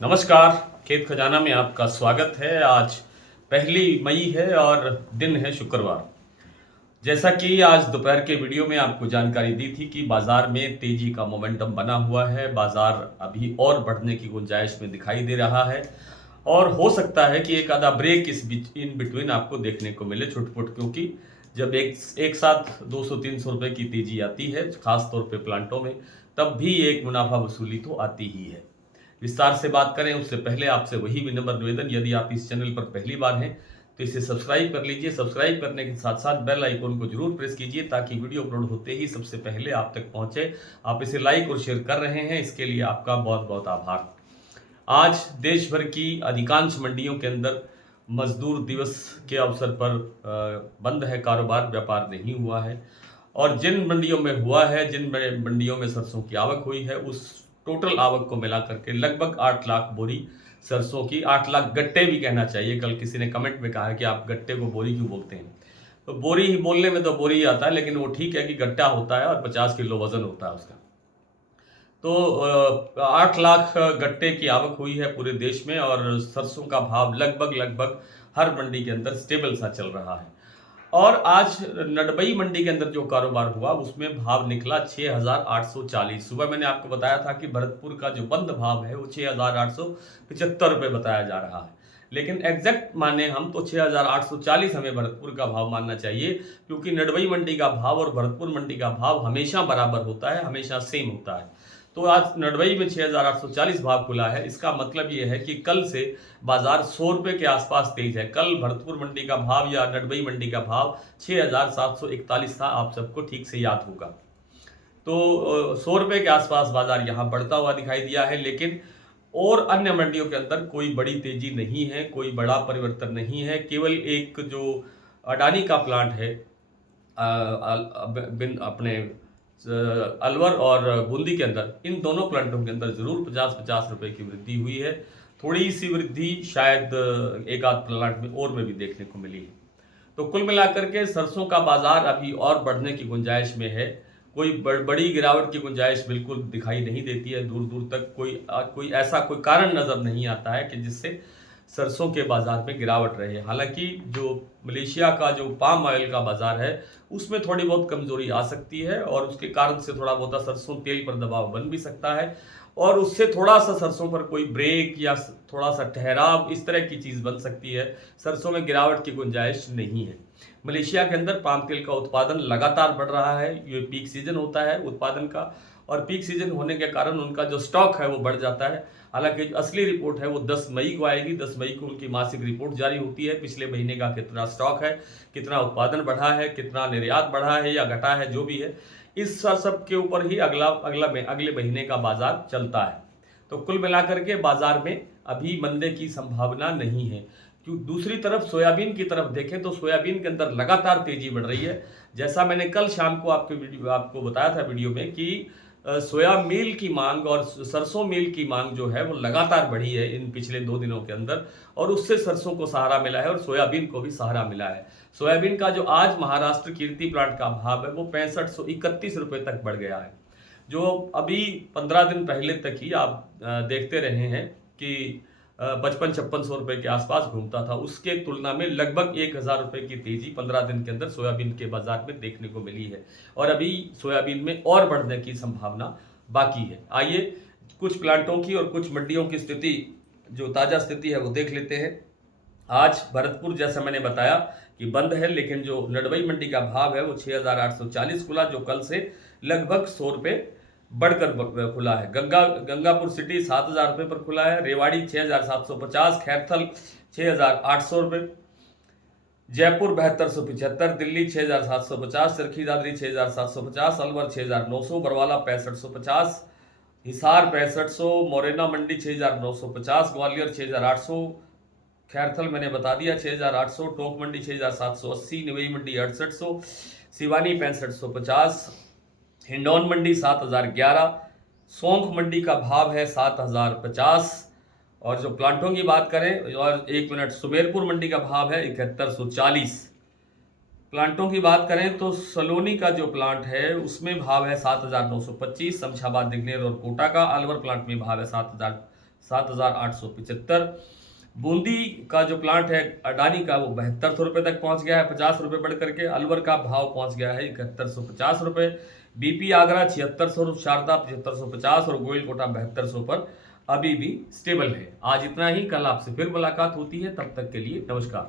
नमस्कार। खेत खजाना में आपका स्वागत है। आज 1 मई है और दिन है शुक्रवार। जैसा कि आज दोपहर के वीडियो में आपको जानकारी दी थी कि बाजार में तेजी का मोमेंटम बना हुआ है। बाजार अभी और बढ़ने की गुंजाइश में दिखाई दे रहा है और हो सकता है कि एक आधा ब्रेक इस इन बिटवीन आपको देखने को मिले छुटपुट, क्योंकि जब एक साथ 200-300 रुपए की तेजी आती है खास तौर पे प्लांटों में, तब भी एक मुनाफा वसूली तो आती ही है। विस्तार से बात करें उससे पहले आपसे वही विनम्र निवेदन, यदि आप इस चैनल पर पहली बार हैं तो इसे सब्सक्राइब कर लीजिए। सब्सक्राइब करने के साथ साथ बेल आइकन को जरूर प्रेस कीजिए ताकि वीडियो अपलोड होते ही सबसे पहले आप तक पहुंचे। आप इसे लाइक और शेयर कर रहे हैं, इसके लिए आपका बहुत बहुत आभार। आज देश भर की अधिकांश मंडियों के अंदर मजदूर दिवस के अवसर पर बंद है कारोबार, व्यापार नहीं हुआ है। और जिन मंडियों में हुआ है, जिन मंडियों में सरसों की आवक हुई है, उस टोटल आवक को मिला करके लगभग 8 लाख बोरी सरसों की, 8 लाख गट्टे भी कहना चाहिए। कल किसी ने कमेंट में कहा है कि आप गट्टे को बोरी क्यों बोलते हैं, तो बोरी ही बोलने में तो बोरी ही आता है, लेकिन वो ठीक है कि गट्टा होता है और 50 किलो वजन होता है उसका। तो 8 लाख गट्टे की आवक हुई है पूरे देश में और सरसों का भाव लगभग लगभग हर मंडी के अंदर स्टेबल सा चल रहा है। और आज नडबई मंडी के अंदर जो कारोबार हुआ उसमें भाव निकला 6,840। सुबह मैंने आपको बताया था कि भरतपुर का जो बंद भाव है वो 6,875 रुपये बताया जा रहा है, लेकिन एग्जैक्ट माने हम तो 6,840 हमें भरतपुर का भाव मानना चाहिए, क्योंकि नडबई मंडी का भाव और भरतपुर मंडी का भाव हमेशा बराबर होता है, हमेशा सेम होता है। तो आज नडबई में 6,840 भाव खुला है। इसका मतलब ये है कि कल से बाजार 100 रुपये के आसपास तेज है। कल भरतपुर मंडी का भाव या नडबई मंडी का भाव 6,741 था, आप सबको ठीक से याद होगा। तो 100 रुपये के आसपास बाजार यहाँ बढ़ता हुआ दिखाई दिया है, लेकिन और अन्य मंडियों के अंदर कोई बड़ी तेजी नहीं है, कोई बड़ा परिवर्तन नहीं है। केवल एक जो अडानी का प्लांट है अपने अलवर और बूंदी के अंदर, इन दोनों प्लांटों के अंदर जरूर 50-50 रुपए की वृद्धि हुई है। थोड़ी सी वृद्धि शायद एक आध प्लांट में और में भी देखने को मिली है। तो कुल मिलाकर के सरसों का बाजार अभी और बढ़ने की गुंजाइश में है। कोई बड़ी गिरावट की गुंजाइश बिल्कुल दिखाई नहीं देती है। दूर दूर तक कोई ऐसा कोई कारण नजर नहीं आता है कि जिससे सरसों के बाजार में गिरावट रहे। हालांकि जो मलेशिया का जो पाम ऑयल का बाजार है उसमें थोड़ी बहुत कमजोरी आ सकती है और उसके कारण से थोड़ा बहुत सरसों तेल पर दबाव बन भी सकता है और उससे थोड़ा सा सरसों पर कोई ब्रेक या थोड़ा सा ठहराव, इस तरह की चीज बन सकती है। सरसों में गिरावट की गुंजाइश नहीं है। मलेशिया के अंदर पाम तेल का उत्पादन लगातार बढ़ रहा है। ये पीक सीजन होता है उत्पादन का और पीक सीजन होने के कारण उनका जो स्टॉक है वो बढ़ जाता है। हालांकि असली रिपोर्ट है वो 10 मई को आएगी। 10 मई को उनकी मासिक रिपोर्ट जारी होती है। पिछले महीने का कितना स्टॉक है, कितना उत्पादन बढ़ा है, कितना निर्यात बढ़ा है या घटा है, जो भी है, इस सब के ऊपर ही अगले महीने का बाजार चलता है। तो कुल मिलाकर के बाजार में अभी मंदे की संभावना नहीं है। क्यों दूसरी तरफ सोयाबीन की तरफ देखें तो सोयाबीन के अंदर लगातार तेजी बढ़ रही है। जैसा मैंने कल शाम को आपको बताया था वीडियो में कि सोया मील की मांग और सरसों मील की मांग जो है वो लगातार बढ़ी है इन पिछले 2 दिनों के अंदर और उससे सरसों को सहारा मिला है और सोयाबीन को भी सहारा मिला है। सोयाबीन का जो आज महाराष्ट्र कीर्ति प्लांट का भाव है वो 6531 रुपए तक बढ़ गया है, जो अभी 15 दिन पहले तक ही आप देखते रहे हैं कि 55-56 रुपए के आसपास घूमता था। उसके तुलना में लगभग 1,000 रुपए की तेजी 15 दिन के अंदर सोयाबीन के बाजार में देखने को मिली है और अभी सोयाबीन में और बढ़ने की संभावना बाकी है। आइए कुछ प्लांटों की और कुछ मंडियों की स्थिति, जो ताजा स्थिति है वो देख लेते हैं। आज भरतपुर जैसा मैंने बताया कि बंद है, लेकिन जो नडबई मंडी का भाव है वो 6,840 खुला, जो कल से लगभग 100 रुपये बढ़कर खुला है। गंगापुर सिटी 7,000 रुपये पर खुला है। रेवाड़ी 6,750, खैरथल 6,800 रुपये, जयपुर 7275, दिल्ली 6,750, चरखी दादरी 6,750, अलवर 6,900, बरवाला 6550, हिसार 6500, मोरेना मंडी 6,950, ग्वालियर 6,800, खैरथल मैंने बता दिया 6,800, टोंक मंडी 6,780, निवई मंडी 6800, सिवानी 6550, हिंडौन मंडी 7,011, सौंख मंडी का भाव है 7,050 और जो प्लांटों की बात करें, और 1 मिनट, सुमेरपुर मंडी का भाव है 7140। प्लांटों की बात करें तो सलोनी का जो प्लांट है उसमें भाव है 7,925, शमशाबाद, दिग्नेर और कोटा का। अलवर प्लांट में भाव है 7,875। बूंदी का जो प्लांट है अडानी का, वो 7200 रुपये तक पहुंच गया है, 50 रुपये बढ़ करके। अलवर का भाव पहुंच गया है 7150 रुपये। बीपी आगरा 7600, शारदा 7550 और गोयल कोटा 7200 पर अभी भी स्टेबल है। आज इतना ही, कल आपसे फिर मुलाकात होती है, तब तक के लिए नमस्कार।